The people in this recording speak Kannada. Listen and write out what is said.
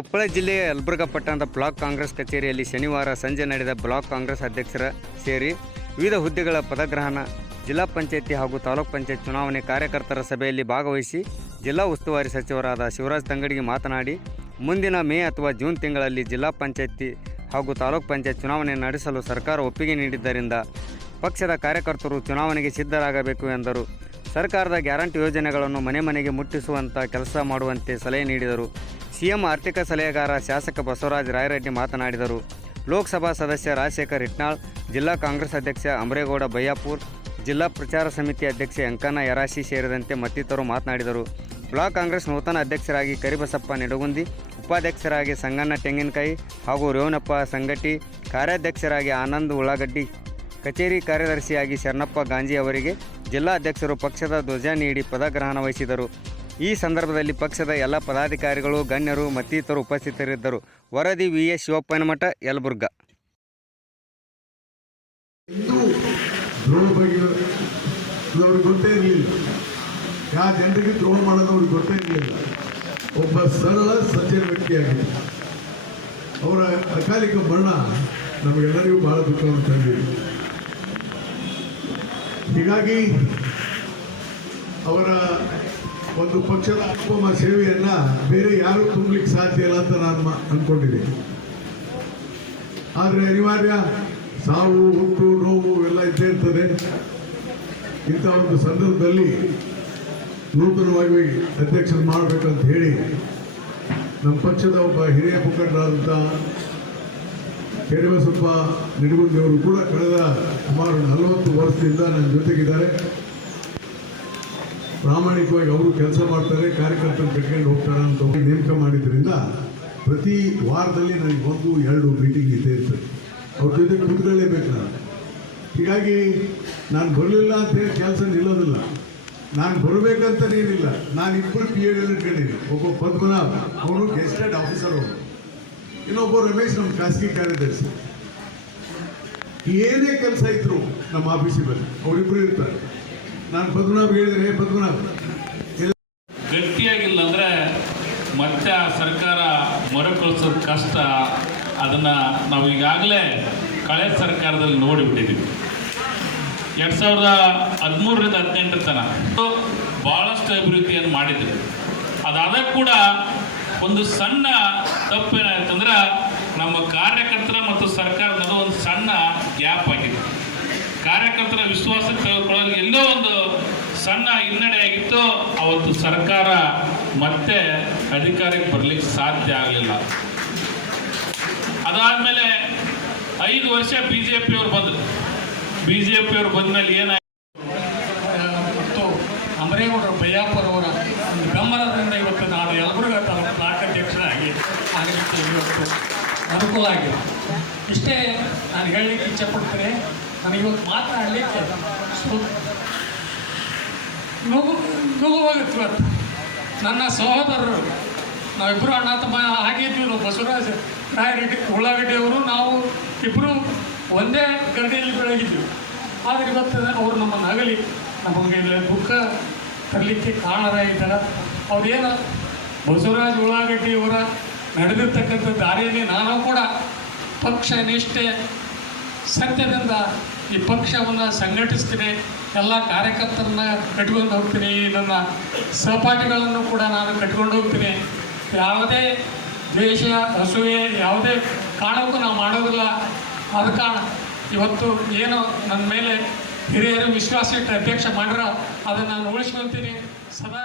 ಕೊಪ್ಪಳ ಜಿಲ್ಲೆಯ ಯಲಬುರ್ಗಾ ಪಟ್ಟಣದ ಬ್ಲಾಕ್ ಕಾಂಗ್ರೆಸ್ ಕಚೇರಿಯಲ್ಲಿ ಶನಿವಾರ ಸಂಜೆ ನಡೆದ ಬ್ಲಾಕ್ ಕಾಂಗ್ರೆಸ್ ಅಧ್ಯಕ್ಷರ ಸೇರಿ ವಿವಿಧ ಹುದ್ದೆಗಳ ಪದಗ್ರಹಣ, ಜಿಲ್ಲಾ ಪಂಚಾಯಿತಿ ಹಾಗೂ ತಾಲೂಕ್ ಪಂಚಾಯತ್ ಚುನಾವಣೆ ಕಾರ್ಯಕರ್ತರ ಸಭೆಯಲ್ಲಿ ಭಾಗವಹಿಸಿ ಜಿಲ್ಲಾ ಉಸ್ತುವಾರಿ ಸಚಿವರಾದ ಶಿವರಾಜ್ ತಂಗಡಿಗೆ ಮಾತನಾಡಿ, ಮುಂದಿನ ಮೇ ಅಥವಾ ಜೂನ್ ತಿಂಗಳಲ್ಲಿ ಜಿಲ್ಲಾ ಪಂಚಾಯತಿ ಹಾಗೂ ತಾಲೂಕ್ ಪಂಚಾಯತ್ ಚುನಾವಣೆ ನಡೆಸಲು ಸರ್ಕಾರ ಒಪ್ಪಿಗೆ ನೀಡಿದ್ದರಿಂದ ಪಕ್ಷದ ಕಾರ್ಯಕರ್ತರು ಚುನಾವಣೆಗೆ ಸಿದ್ಧರಾಗಬೇಕು ಎಂದರು. ಸರ್ಕಾರದ ಗ್ಯಾರಂಟಿ ಯೋಜನೆಗಳನ್ನು ಮನೆ ಮನೆಗೆ ಮುಟ್ಟಿಸುವಂಥ ಕೆಲಸ ಮಾಡುವಂತೆ ಸಲಹೆ ನೀಡಿದರು. ಸಿಎಂ ಆರ್ಥಿಕ ಸಲಹೆಗಾರ ಶಾಸಕ ಬಸವರಾಜ ರಾಯರೆಡ್ಡಿ ಮಾತನಾಡಿದರು. ಲೋಕಸಭಾ ಸದಸ್ಯ ರಾಜಶೇಖರ್ ಇಟ್ನಾಳ್, ಜಿಲ್ಲಾ ಕಾಂಗ್ರೆಸ್ ಅಧ್ಯಕ್ಷ ಅಮರೇಗೌಡ ಬಯ್ಯಾಪುರ್ ಜಿಲ್ಲಾ ಪ್ರಚಾರ ಸಮಿತಿ ಅಧ್ಯಕ್ಷ ಅಂಕನ ಯರಾಶಿ ಸೇರಿದಂತೆ ಮತ್ತಿತರರು ಮಾತನಾಡಿದರು. ಬ್ಲಾಕ್ ಕಾಂಗ್ರೆಸ್ ನೂತನ ಅಧ್ಯಕ್ಷರಾಗಿ ಕರಿಬಸಪ್ಪ ನಿಡಗುಂದಿ, ಉಪಾಧ್ಯಕ್ಷರಾಗಿ ಸಂಗಣ್ಣ ತೆಂಗಿನಕಾಯಿ ಹಾಗೂ ರೇವಣಪ್ಪ ಸಂಗಟಿ ಕಾರ್ಯಾಧ್ಯಕ್ಷರಾಗಿ ಆನಂದ್ ಉಳ್ಳಾಗಡ್ಡಿ, ಕಚೇರಿ ಕಾರ್ಯದರ್ಶಿಯಾಗಿ ಶರಣಪ್ಪ ಗಾಂಜಿ ಅವರಿಗೆ ಜಿಲ್ಲಾ ಅಧ್ಯಕ್ಷರು ಪಕ್ಷದ ಧ್ವಜ ನೀಡಿ ಪದಗ್ರಹಣ ವಹಿಸಿದರು. ಈ ಸಂದರ್ಭದಲ್ಲಿ ಪಕ್ಷದ ಎಲ್ಲ ಪದಾಧಿಕಾರಿಗಳು, ಗಣ್ಯರು, ಮತ್ತಿತರರು ಉಪಸ್ಥಿತರಿದ್ದರು. ವರದಿ ವಿ. ಎಸ್. ಶಿವಪ್ಪನಮಠ, ಯಲಬುರ್ಗ. ಜನರಿಗೆ ಒಬ್ಬ ಸರಳ, ಸಜ್ಜನ ವ್ಯಕ್ತಿಯಾಗಿ. ಅವರ ಅಕಾಲಿಕ ಮರಣ ನಮಗೆಲ್ಲರಿಗೂ ಬಹಳ ದುಃಖವನ್ನು ತಂದಿದೆ ಹೀಗಾಗಿ ಅವರ ಒಂದು ಪಕ್ಷದ ಅನುಪಮ ಸೇವೆಯನ್ನ ಬೇರೆ ಯಾರೂ ತುಂಬಲಿಕ್ಕೆ ಸಾಧ್ಯ ಇಲ್ಲ ಅಂತ ನಾನು ಅನ್ಕೊಂಡಿದ್ದೀನಿ. ಆದರೆ ಅನಿವಾರ್ಯ ಸಾವು, ಹುಟ್ಟು, ನೋವು ಎಲ್ಲ ಇದ್ದೇ ಇರ್ತದೆ. ಇಂಥ ಒಂದು ಸಂದರ್ಭದಲ್ಲಿ ನೂತನವಾಗಿ ಅಧ್ಯಕ್ಷರು ಮಾಡಬೇಕಂತ ಹೇಳಿ ನಮ್ಮ ಪಕ್ಷದ ಒಬ್ಬ ಹಿರಿಯ ಮುಖಂಡರಾದಂಥ ಕೆರೆಬಸಪ್ಪ ನಿಡಗುಂದಿಯವರು ಕೂಡ ಕಳೆದ ಸುಮಾರು ನಲವತ್ತು ವರ್ಷದಿಂದ ನನ್ನ ಜೊತೆಗಿದ್ದಾರೆ. ಪ್ರಾಮಾಣಿಕವಾಗಿ ಅವರು ಕೆಲಸ ಮಾಡ್ತಾರೆ, ಕಾರ್ಯಕರ್ತರು ಕಟ್ಕೊಂಡು ಹೋಗ್ತಾರೆ ಅಂತ ನೇಮಕ ಮಾಡಿದ್ರಿಂದ ಪ್ರತಿ ವಾರದಲ್ಲಿ ನನಗೆ ಒಂದು, ಎರಡು ಮೀಟಿಂಗ್ ಇದ್ದೇ ಇರ್ತದೆ. ಅವ್ರ ಜೊತೆ ಕೂತ್ಕೊಳ್ಳೇಬೇಕು ನಾನು. ಹೀಗಾಗಿ ನಾನು ಬರಲಿಲ್ಲ ಅಂತ ಹೇಳಿ ಕೆಲಸ ನಿಲ್ಲೋದಿಲ್ಲ. ನಾನು ಬರಬೇಕಂತನೇನಿಲ್ಲ ನಾನು ಇಬ್ಬರು ಪಿ ಎ ಇಟ್ಕೊಂಡಿದ್ದೀನಿ. ಒಬ್ಬ ಪದ್ಮನಾಭ, ಅವನು ಗೆಸ್ಟೆಡ್ ಆಫೀಸರ್ ಅವರು ಇನ್ನೊಬ್ಬ ರಮೇಶ್, ನಮ್ಮ ಖಾಸಗಿ ಕಾರ್ಯದರ್ಶಿ. ಏನೇ ಕೆಲಸ ಇದ್ರು ನಮ್ಮ ಬನ್ನಿ. ಅವರಿಬ್ಬರು ಇರ್ತಾರೆ. ನಾನು ಪದ್ಮನಾಭ ಹೇಳಿದ್ರೆ ಪದ್ಮನಾಭ? ಗಟ್ಟಿಯಾಗಿಲ್ಲ ಅಂದ್ರೆ ಮತ್ತೆ ಆ ಸರ್ಕಾರ ಮರುಕಳಿಸೋದು ಕಷ್ಟ, ಅದನ್ನ ನಾವು ಈಗಾಗಲೇ ಕಳೆದ ಸರ್ಕಾರದಲ್ಲಿ ನೋಡಿಬಿಟ್ಟಿದ್ದೀವಿ ಎರಡ್ ಸಾವಿರದ ಹದಿಮೂರರಿಂದ ಹದಿನೆಂಟರ ತನಕ ಬಹಳಷ್ಟು ಅಭಿವೃದ್ಧಿಯನ್ನು ಮಾಡಿದ್ರು. ಅದಾದ ಕೂಡ ಒಂದು ಸಣ್ಣ ತಪ್ಪೇನಾಯ್ತಂದ್ರೆ ನಮ್ಮ ಕಾರ್ಯಕರ್ತರ ಮತ್ತು ಸರ್ಕಾರದ ಒಂದು ಸಣ್ಣ ಗ್ಯಾಪ್ ಆಗಿದೆ. ಕಾರ್ಯಕರ್ತರ ವಿಶ್ವಾಸ ಕಳ್ಕೊಳ್ಳೋದು ಎಲ್ಲೋ ಒಂದು ಸಣ್ಣ ಹಿನ್ನಡೆಯಾಗಿತ್ತು. ಅವತ್ತು ಸರ್ಕಾರ ಮತ್ತೆ ಅಧಿಕಾರಕ್ಕೆ ಬರಲಿಕ್ಕೆ ಸಾಧ್ಯ ಆಗಲಿಲ್ಲ. ಅದಾದಮೇಲೆ ಐದು ವರ್ಷ ಬಿ ಜೆ ಪಿಯವರು ಬಂದರು. ಬಿ ಜೆ ಬಂದ ಮೇಲೆ ಏನಾಯ್ತು? ಮತ್ತು ಅಮರೇಗೌಡರ ಬಯ್ಯಾಪುರವರ ಒಂದು ಬೆಂಬಲದಿಂದ ಇವತ್ತು ನಾನು ಯಲಬುರ್ಗಾ ತಾಲೂಕು ಬ್ಲಾಕ್ ಅಧ್ಯಕ್ಷರಾಗಿ ಆಗಲಿಕ್ಕೆ ಇವತ್ತು ಅನುಕೂಲ ಆಗಿದೆ. ಇಷ್ಟೇ ನಾನು ಹೇಳಲಿಕ್ಕೆ ಇಚ್ಛೆಪಡ್ತೇನೆ ನನಗೆ ಇವತ್ತು ಮಾತನಾಡಲಿಕ್ಕೆ ಸ್ವಲ್ಪ ನೋವು ಇವತ್ತು ನನ್ನ ಸಹೋದರರು. ನಾವಿಬ್ಬರು ಅಣ್ಣ ತಮ್ಮ ಆಗಿದ್ವಿ ನಾವು ಬಸವರಾಜ ರಾಯರೆಡ್ಡಿ ಉಳ್ಳಾಗಡ್ಡಿಯವರು ನಾವು ಇಬ್ಬರು ಒಂದೇ ಗರಡಿಯಲ್ಲಿ ಬೆಳಗಿದ್ವಿ. ಆದರೆ ಇವತ್ತು ಅವರು ನಮ್ಮನ್ನು ಅಗಲಿ ನಮಗೆ ದುಃಖ ತರಲಿಕ್ಕೆ ಕಾರಣರಾಗಿದ್ದಾರೆ ಅವ್ರೇನು ಬಸವರಾಜ ಉಳ್ಳಾಗಡ್ಡಿಯವರ ನಡೆದಿರ್ತಕ್ಕಂಥ ದಾರಿಯಲ್ಲಿ ನಾನು ಕೂಡ ಪಕ್ಷ ನಿಷ್ಠೆ ಸತ್ಯದಿಂದ ಈ ಪಕ್ಷವನ್ನು ಸಂಘಟಿಸ್ತೀನಿ, ಎಲ್ಲ ಕಾರ್ಯಕರ್ತರನ್ನ ಕಟ್ಕೊಂಡು ಹೋಗ್ತೀನಿ, ನನ್ನ ಸಹಪಾಠಿಗಳನ್ನು ಕೂಡ ನಾನು ಕಟ್ಕೊಂಡು ಹೋಗ್ತೀನಿ. ಯಾವುದೇ ದ್ವೇಷ, ಅಸೂಯೆ, ಯಾವುದೇ ಕಾರಣಕ್ಕೂ ನಾವು ಮಾಡೋದಿಲ್ಲ. ಆದ ಕಾರಣ ಇವತ್ತು ಏನು ನನ್ನ ಮೇಲೆ ಹಿರಿಯರು, ವಿಶ್ವಾಸ ಇಟ್ಟು ಅಧ್ಯಕ್ಷ ಮಾಡಿರೋ ಅದನ್ನು ನಾನು ಉಳಿಸ್ಕೊಳ್ತೀನಿ. ಸದಾ